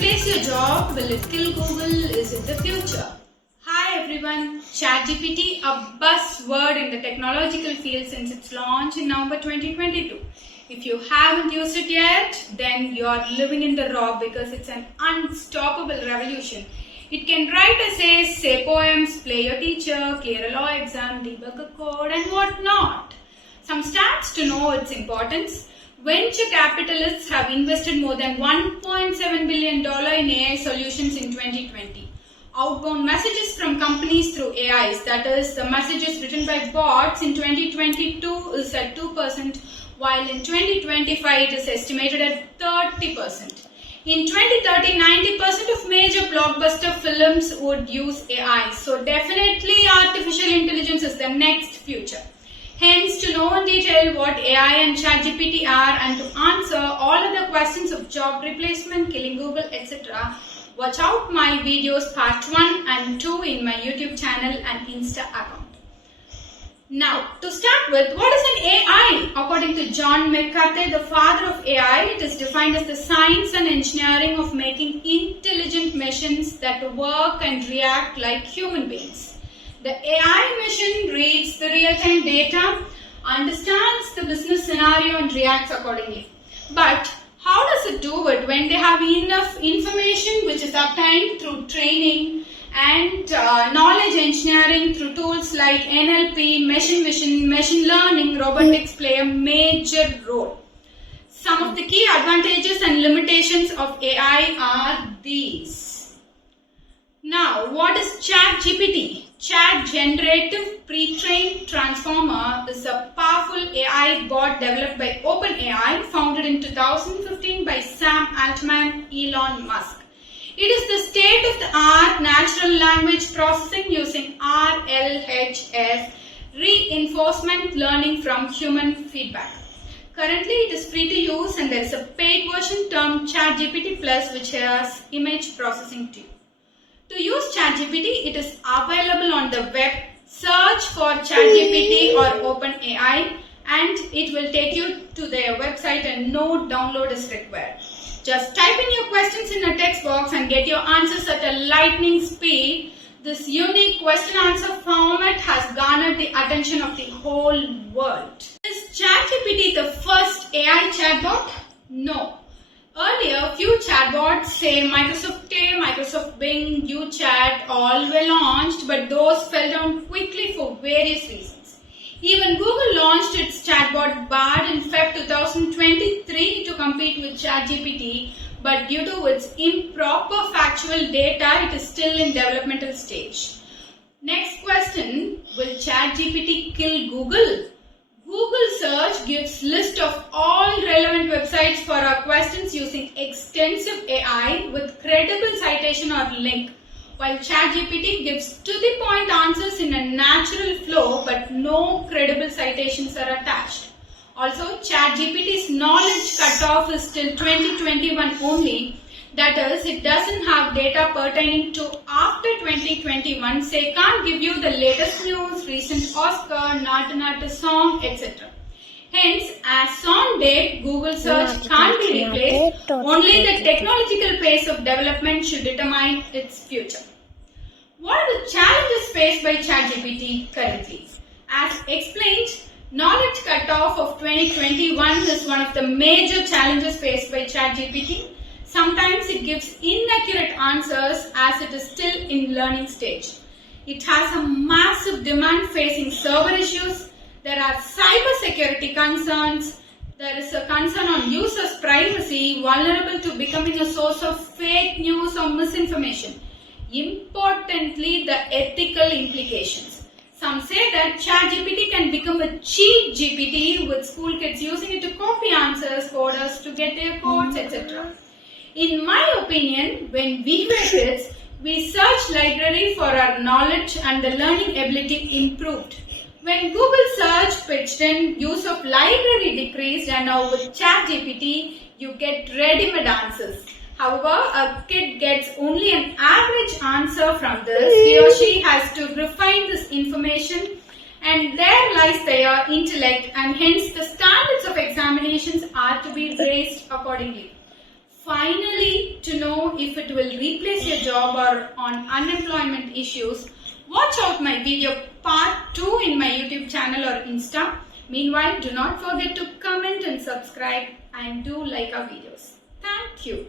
replace your job? Will it kill Google? Is it the future? Hi everyone, Chat GPT, a buzzword in the technological field since its launch in November 2022. If you haven't used it yet, then you're living in the raw because it's an unstoppable revolution. It can write essays, say poems, play your teacher, clear a law exam, debug a code and whatnot. Some stats to know its importance. Venture capitalists have invested more than $1.7 billion in AI solutions in 2020. Outbound messages from companies through AIs, that is, the messages written by bots in 2022 is at 2%, while in 2025 it is estimated at 30%. In 2030, 90% of major blockbuster films would use AI. So definitely artificial intelligence is the next future. Hence, to know in detail what AI and Chat GPT are and to answer all other questions of job replacement, killing Google, etc., watch out my videos part 1 and 2 in my YouTube channel and Insta account. Now, to start with, what is an AI? According to John McCarthy, the father of AI, it is defined as the science and engineering of making intelligent machines that work and react like human beings. The AI machine reads the real-time data, understands the business scenario and reacts accordingly. But how does it do it when they have enough information which is obtained through training and knowledge engineering through tools like NLP, machine vision, machine learning, robotics play a major role. Some of the key advantages and limitations of AI are these. Now, what is Chat GPT? Chat Generative Pre-trained Transformer is a powerful AI bot developed by OpenAI, founded in 2015 by Sam Altman, Elon Musk. It is the state-of-the-art natural language processing using RLHF, reinforcement learning from human feedback. Currently, it is free to use and there is a paid version termed Chat GPT Plus which has image processing too. To use Chat GPT, it is available on the web. Search for Chat GPT or OpenAI and it will take you to their website and no download is required. Just type in your questions in a text box and get your answers at a lightning speed. This unique question-answer format has garnered the attention of the whole world. Is Chat GPT the first AI chatbot? No. Earlier, few chatbots, say Microsoft Tay, Microsoft Bing, UChat, all were launched, but those fell down quickly for various reasons. Even Google launched its chatbot Bard in Feb 2023 to compete with ChatGPT, but due to its improper factual data, it is still in developmental stage. Next question, will ChatGPT kill Google? Google search gives list of all relevant websites for our questions using extensive AI with credible citation or link, while ChatGPT gives to-the-point answers in a natural flow but no credible citations are attached. Also, ChatGPT's knowledge cutoff is till 2021 only. That is, it doesn't have data pertaining to after 2021, say can't give you the latest news, recent Oscar, Nata song, etc. Hence, as on date, Google search can't be replaced. Only the technological pace of development should determine its future. What are the challenges faced by ChatGPT currently? As explained, knowledge cutoff of 2021 is one of the major challenges faced by ChatGPT. Sometimes it gives inaccurate answers as it is still in learning stage. It has a massive demand facing server issues. There are cyber security concerns. There is a concern on users' privacy, vulnerable to becoming a source of fake news or misinformation. Importantly, the ethical implications. Some say that ChatGPT can become a cheat GPT with school kids using it to copy answers, coders to get their codes, etc. In my opinion, when we were kids, we searched library for our knowledge and the learning ability improved. When Google search pitched in, use of library decreased and now with ChatGPT, you get ready-made answers. However, a kid gets only an average answer from this. He or she has to refine this information and there lies their intellect and hence the standards of examinations are to be raised accordingly. Finally, to know if it will replace your job or on unemployment issues, watch out my video part 2 in my YouTube channel or Insta. Meanwhile, do not forget to comment and subscribe and do like our videos. Thank you.